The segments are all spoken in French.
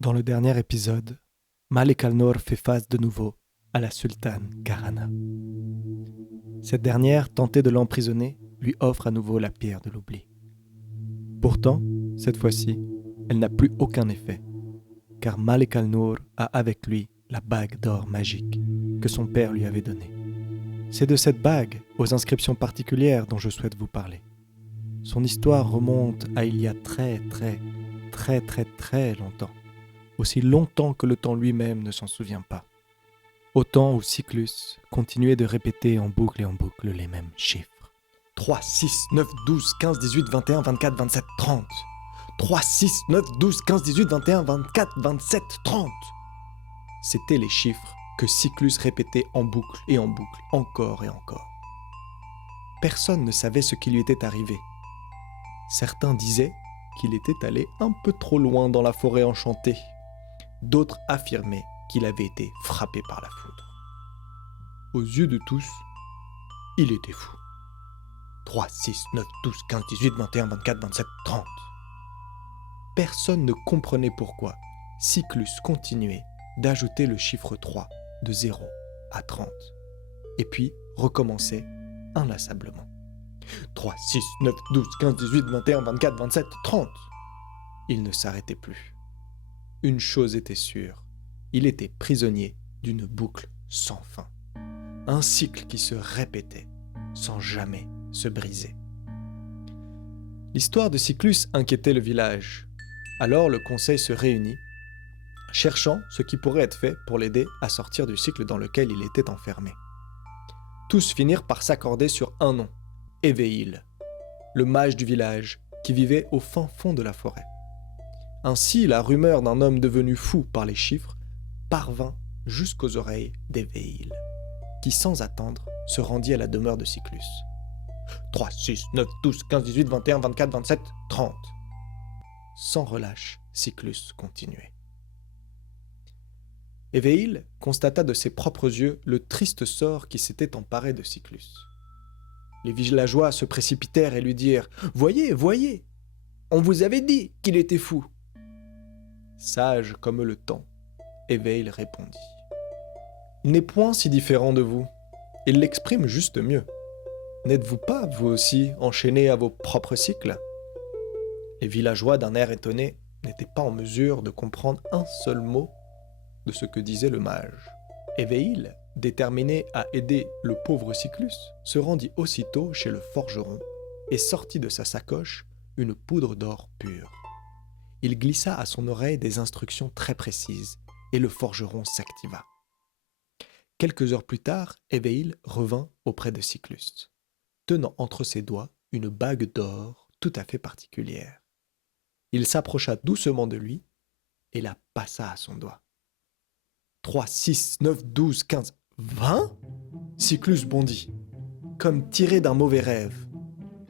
Dans le dernier épisode, Malik al-Nour fait face de nouveau à la sultane Garana. Cette dernière, tentée de l'emprisonner, lui offre à nouveau la pierre de l'oubli. Pourtant, cette fois-ci, elle n'a plus aucun effet, car Malik al-Nour a avec lui la bague d'or magique que son père lui avait donnée. C'est de cette bague, aux inscriptions particulières, dont je souhaite vous parler. Son histoire remonte à il y a très longtemps, aussi longtemps que le temps lui-même ne s'en souvient pas. Au temps où Cyclus continuait de répéter en boucle les mêmes chiffres. 3, 6, 9, 12, 15, 18, 21, 24, 27, 30. 3, 6, 9, 12, 15, 18, 21, 24, 27, 30. C'étaient les chiffres que Cyclus répétait en boucle, encore et encore. Personne ne savait ce qui lui était arrivé. Certains disaient qu'il était allé un peu trop loin dans la forêt enchantée. D'autres affirmaient qu'il avait été frappé par la foudre. Aux yeux de tous, il était fou. 3, 6, 9, 12, 15, 18, 21, 24, 27, 30. Personne ne comprenait pourquoi Cyclus continuait d'ajouter le chiffre 3 de 0 à 30, et puis recommençait inlassablement. 3, 6, 9, 12, 15, 18, 21, 24, 27, 30. Il ne s'arrêtait plus. Une chose était sûre, il était prisonnier d'une boucle sans fin. Un cycle qui se répétait sans jamais se briser. L'histoire de Cyclus inquiétait le village. Alors le conseil se réunit, cherchant ce qui pourrait être fait pour l'aider à sortir du cycle dans lequel il était enfermé. Tous finirent par s'accorder sur un nom, Eveil, le mage du village qui vivait au fin fond de la forêt. Ainsi, la rumeur d'un homme devenu fou par les chiffres parvint jusqu'aux oreilles d'Eveil, qui sans attendre se rendit à la demeure de Cyclus. 3, 6, 9, 12, 15, 18, 21, 24, 27, 30. Sans relâche, Cyclus continuait. Eveil constata de ses propres yeux le triste sort qui s'était emparé de Cyclus. Les villageois se précipitèrent et lui dirent « Voyez, voyez, on vous avait dit qu'il était fou !» Sage comme le temps, Eveil répondit « Il n'est point si différent de vous, il l'exprime juste mieux. N'êtes-vous pas, vous aussi, enchaîné à vos propres cycles ?» Les villageois, d'un air étonné, n'étaient pas en mesure de comprendre un seul mot de ce que disait le mage. Eveil, déterminé à aider le pauvre Cyclus, se rendit aussitôt chez le forgeron et sortit de sa sacoche une poudre d'or pure. Il glissa à son oreille des instructions très précises et le forgeron s'activa. Quelques heures plus tard, Eveil revint auprès de Cyclus, tenant entre ses doigts une bague d'or tout à fait particulière. Il s'approcha doucement de lui et la passa à son doigt. 3, 6, 9, 12, 15, 20 ? Cyclus bondit, comme tiré d'un mauvais rêve,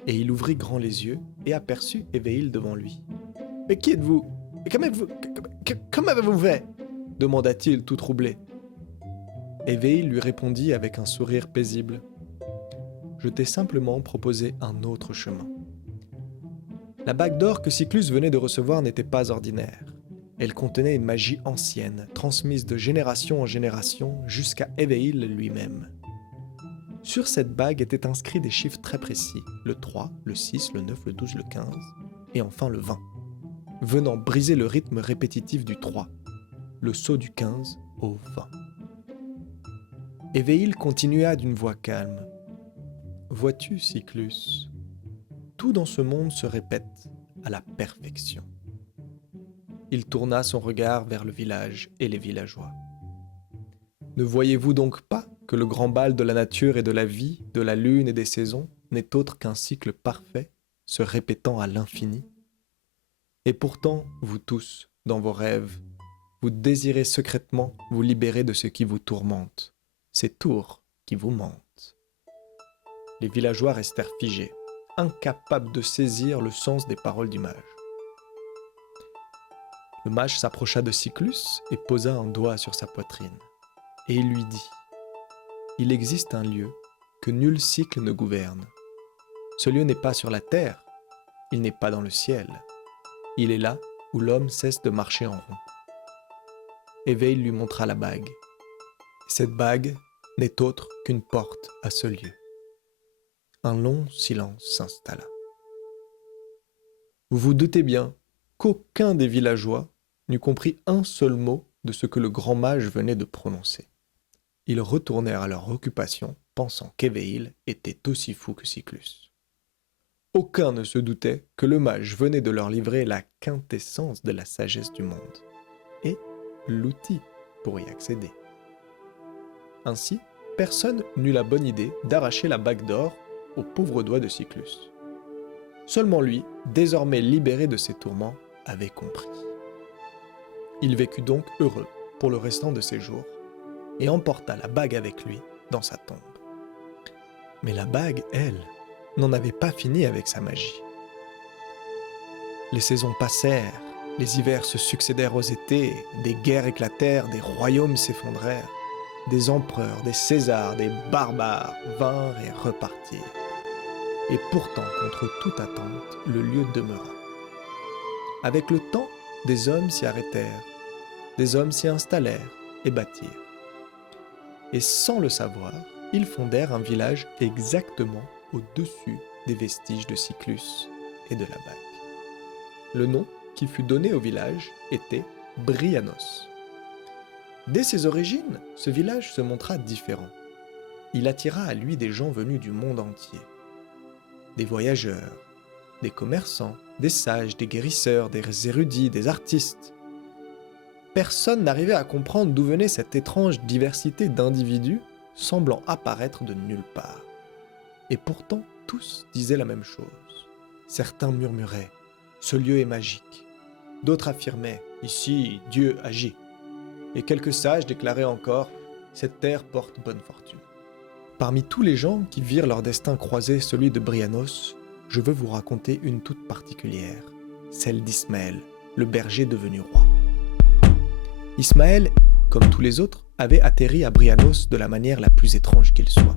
et il ouvrit grand les yeux et aperçut Eveil devant lui. « Mais qui êtes-vous ? Et comment avez-vous fait ?» demanda-t-il tout troublé. Eveil lui répondit avec un sourire paisible. « Je t'ai simplement proposé un autre chemin. » La bague d'or que Cyclus venait de recevoir n'était pas ordinaire. Elle contenait une magie ancienne, transmise de génération en génération jusqu'à Eveil lui-même. Sur cette bague étaient inscrits des chiffres très précis, le 3, le 6, le 9, le 12, le 15, et enfin le 20, venant briser le rythme répétitif du 3, le saut du 15 au 20. Eveil continua d'une voix calme. « Vois-tu, Cyclus, tout dans ce monde se répète à la perfection. » Il tourna son regard vers le village et les villageois. « Ne voyez-vous donc pas que le grand bal de la nature et de la vie, de la lune et des saisons, n'est autre qu'un cycle parfait, se répétant à l'infini ? Et pourtant, vous tous, dans vos rêves, vous désirez secrètement vous libérer de ce qui vous tourmente, ces tours qui vous mentent. » Les villageois restèrent figés, incapables de saisir le sens des paroles du mage. Le mage s'approcha de Cyclus et posa un doigt sur sa poitrine. Et il lui dit « Il existe un lieu que nul cycle ne gouverne. Ce lieu n'est pas sur la terre, il n'est pas dans le ciel. Il est là où l'homme cesse de marcher en rond. Éveil lui montra la bague. Cette bague n'est autre qu'une porte à ce lieu. Un long silence s'installa. Vous vous doutez bien qu'aucun des villageois n'eut compris un seul mot de ce que le grand mage venait de prononcer. Ils retournèrent à leur occupation, pensant qu'Éveil était aussi fou que Cyclus. Aucun ne se doutait que le mage venait de leur livrer la quintessence de la sagesse du monde, et l'outil pour y accéder. Ainsi, personne n'eut la bonne idée d'arracher la bague d'or au pauvre doigt de Cyclus. Seulement lui, désormais libéré de ses tourments, avait compris. Il vécut donc heureux pour le restant de ses jours, et emporta la bague avec lui dans sa tombe. Mais la bague, elle, n'en avait pas fini avec sa magie. Les saisons passèrent, les hivers se succédèrent aux étés, des guerres éclatèrent, des royaumes s'effondrèrent, des empereurs, des Césars, des barbares vinrent et repartirent. Et pourtant, contre toute attente, le lieu demeura. Avec le temps, des hommes s'y arrêtèrent, des hommes s'y installèrent et bâtirent. Et sans le savoir, ils fondèrent un village exactement au-dessus des vestiges de Cyclus et de la bague. Le nom qui fut donné au village était Bryanos. Dès ses origines, ce village se montra différent. Il attira à lui des gens venus du monde entier. Des voyageurs, des commerçants, des sages, des guérisseurs, des érudits, des artistes. Personne n'arrivait à comprendre d'où venait cette étrange diversité d'individus semblant apparaître de nulle part. Et pourtant, tous disaient la même chose. Certains murmuraient « Ce lieu est magique ». D'autres affirmaient « Ici, Dieu agit ». Et quelques sages déclaraient encore « Cette terre porte bonne fortune ». Parmi tous les gens qui virent leur destin croiser celui de Bryanos, je veux vous raconter une toute particulière, celle d'Ismaël, le berger devenu roi. Ismaël, comme tous les autres, avait atterri à Bryanos de la manière la plus étrange qu'il soit.